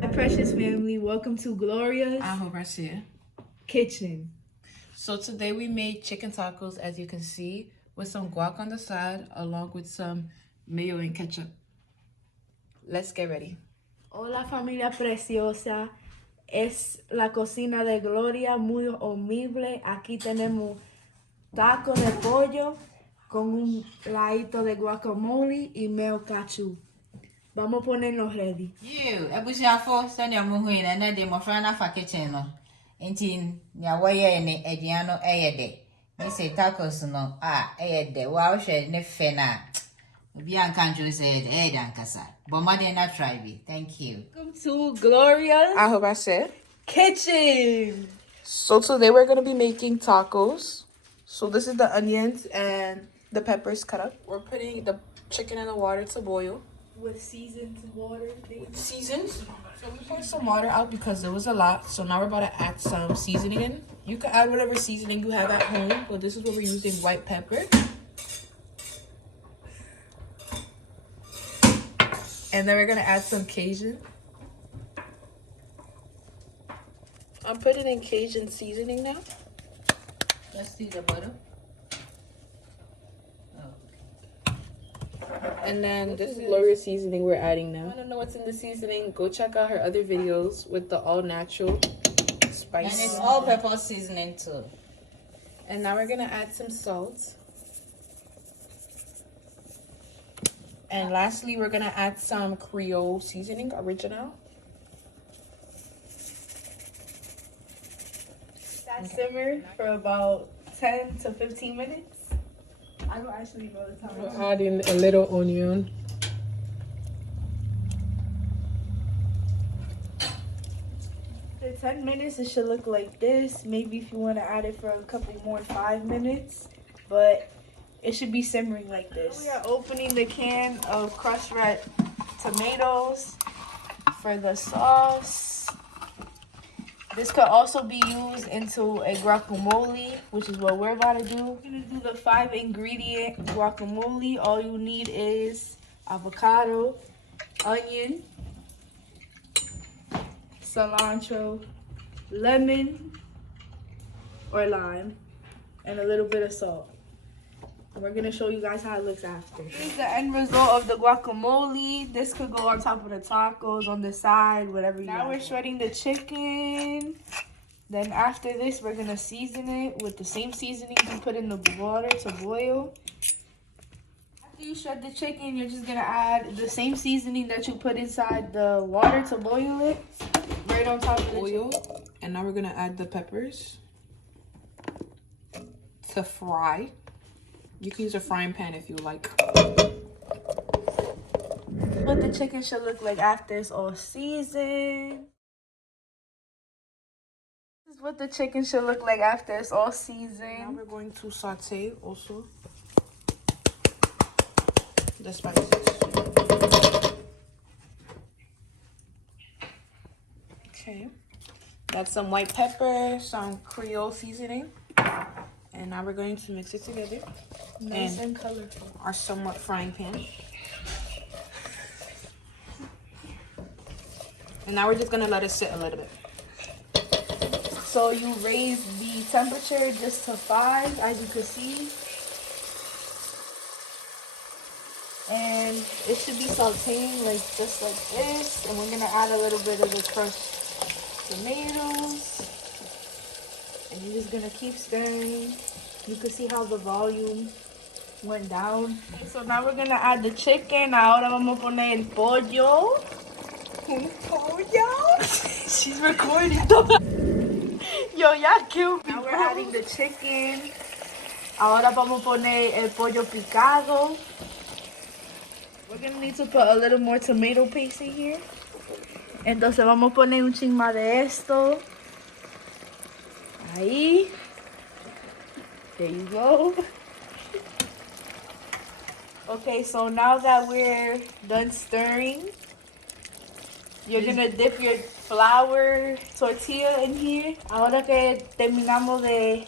My precious family, welcome to Gloria's kitchen. So today we made chicken tacos, as you can see, with some guac on the side, along with some mayo and ketchup. Let's get ready. Hola familia preciosa, es la cocina de Gloria, muy humilde. Aquí tenemos taco de pollo con un ladito de guacamole y mayo ketchup. Vamos a ponernos ready. Ebusuafo sɛnea mohu yi na ɛnɛ de mmɔfra no afa kitchen no nti nea wɔyɛ ne aduane no ɛyɛ dɛ ne sɛ tacos no ɛyɛ dɛ woahwɛ ne fɛ no a obi anka ntwo sɛ ɛyɛ dɛ ankasa bɔ mmɔden na try bi. Thank you. Welcome to Gloria's I hope I said. kitchen. So today we're going to be making tacos. So this is the onions and the peppers cut up. We're putting the chicken in the water to boil. With seasoned water. Seasoned. So we poured some water out because there was a lot. So now we're about to add some seasoning in. You can add whatever seasoning you have at home, but this is what we're using: white pepper. And then we're gonna add some Cajun. I'm putting in Cajun seasoning now. Let's see the butter. And then this is Gloria's seasoning we're adding now. I don't know what's in the seasoning. Go check out her other videos with the all natural spice. And it's all pepper seasoning too. And now we're gonna add some salt. And lastly, we're gonna add some Creole seasoning, original. That simmer for about 10 to 15 minutes. I don't actually know the time. We'll add in a little onion. After 10 minutes, it should look like this. Maybe if you want to add it for a couple more, 5 minutes. But it should be simmering like this. We are opening the can of crushed red tomatoes for the sauce. This could also be used into a guacamole, which is what we're about to do. We're gonna do the 5-ingredient guacamole. All you need is avocado, onion, cilantro, lemon or lime, and a little bit of salt. And we're gonna show you guys how it looks after. Here's the end result of the guacamole. This could go on top of the tacos, on the side, whatever you want. Now we're shredding the chicken. Then after this, we're gonna season it with the same seasoning you put in the water to boil. After you shred the chicken, you're just gonna add the same seasoning that you put inside the water to boil it, right on top of the Oil. chicken. And now we're gonna add the peppers to fry. You can use a frying pan if you like. What the chicken should look like after it's all seasoned. This is what the chicken should look like after it's all seasoned. Now we're going to saute also the spices. Okay. That's some white pepper, some Creole seasoning. And now we're going to mix it together. Nice and colorful. Our somewhat frying pan. And now we're just gonna let it sit a little bit. So you raise the temperature just to 5, as you can see. And it should be sauteing like just like this. And we're gonna add a little bit of the crushed tomatoes. And you're just gonna keep stirring. You can see how the volume went down. Okay, so now we're gonna add the chicken. Ahora vamos a poner el pollo. Un pollo? She's recording. Yo, ya killed me. Now we're adding the chicken. Ahora vamos a poner el pollo picado. We're gonna need to put a little more tomato paste in here. Entonces vamos a poner un chin más de esto. Ahí. There you go. Okay, so now that we're done stirring, you're gonna dip your flour tortilla in here. Ahora que terminamos de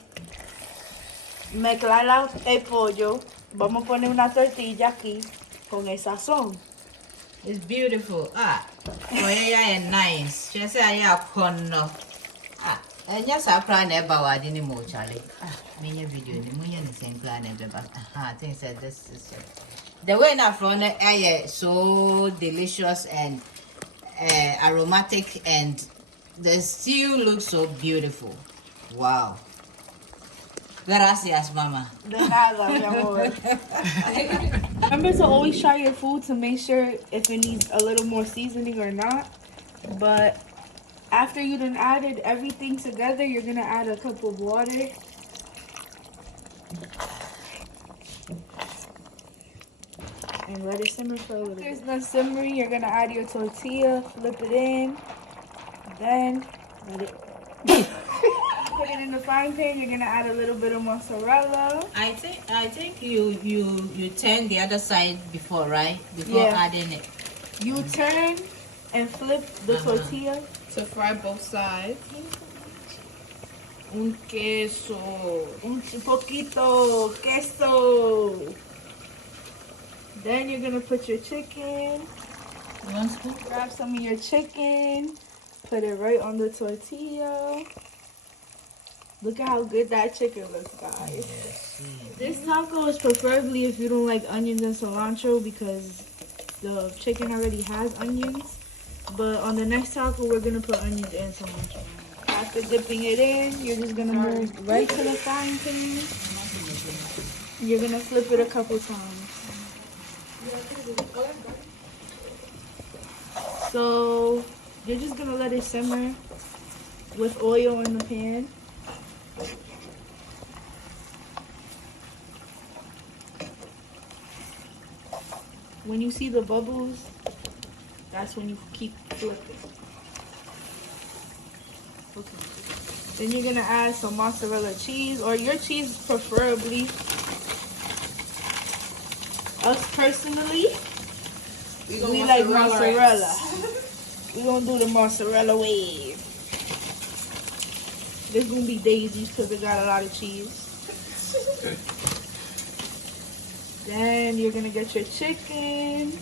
mezclar el pollo, vamos a poner una tortilla aquí con el sazón. It's beautiful. Ah, oh yeah, nice. She say I have corn. Ah, and yes, I plan about what anymore, Charlie. Ah, me a video, the moon and the same plan and the I think that this is the way now from the air so delicious and aromatic, and the stew looks so beautiful. Wow. Gracias, mama. De nada, mi amor. Remember to always try your food to make sure if it needs a little more seasoning or not. But after you done added everything together, you're gonna add a cup of water. And let it simmer for a little bit. After it's done simmering, you're gonna add your tortilla, flip it in, then let it put it in the frying pan. You're gonna add a little bit of mozzarella. I think you turn the other side before, right? Before adding it. You turn and flip the tortilla to fry both sides. Un queso. un poquito queso. Then you're gonna put your chicken. One spoon. Grab some of your chicken. Put it right on the tortilla. Look at how good that chicken looks, guys. Yes. This taco is preferably if you don't like onions and cilantro because the chicken already has onions. But on the next taco, we're gonna put onions and cilantro. After dipping it in, you're just gonna move right to the frying pan. You're gonna flip it a couple times. So you're just gonna let it simmer with oil in the pan. When you see the bubbles, that's when you keep flipping. Okay. Then you're gonna add some mozzarella cheese, or your cheese preferably. Us personally, we like mozzarella. We're gonna do the mozzarella wave. There's gonna be daisies because it got a lot of cheese. Then you're gonna get your chicken.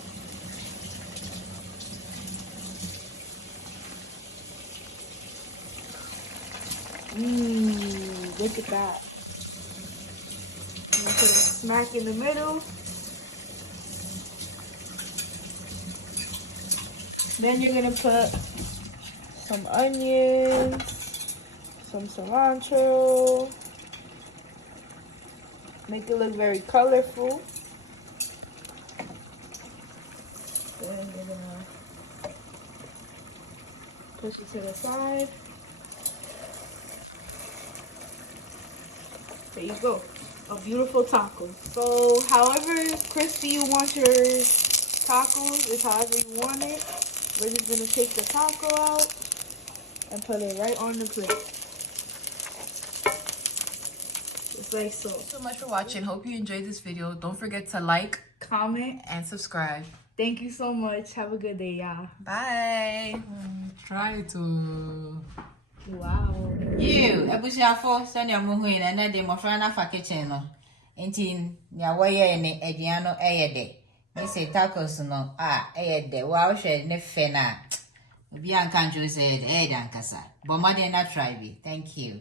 Look at that. I'm gonna put it smack in the middle. Then you're gonna put some onions, some cilantro. Make it look very colorful. Then you're gonna push it to the side. There you go. A beautiful taco. So however crispy you want your tacos is however you want it. We're just gonna take the taco out and put it right on the plate. Just like so. Thanks so much for watching. Hope you enjoyed this video. Don't forget to like, Comment, and subscribe. Thank you so much. Have a good day, y'all. Bye. Try to. Wow. You, ebusiafo, send your muhui and then the mofrana fa kitchen no. Intin, ya waya ne ediano eyede. Me say tacos no, eyede. Wow, she ne fena. Obi an kanjo said, ankasa. But mother not try be. Thank you.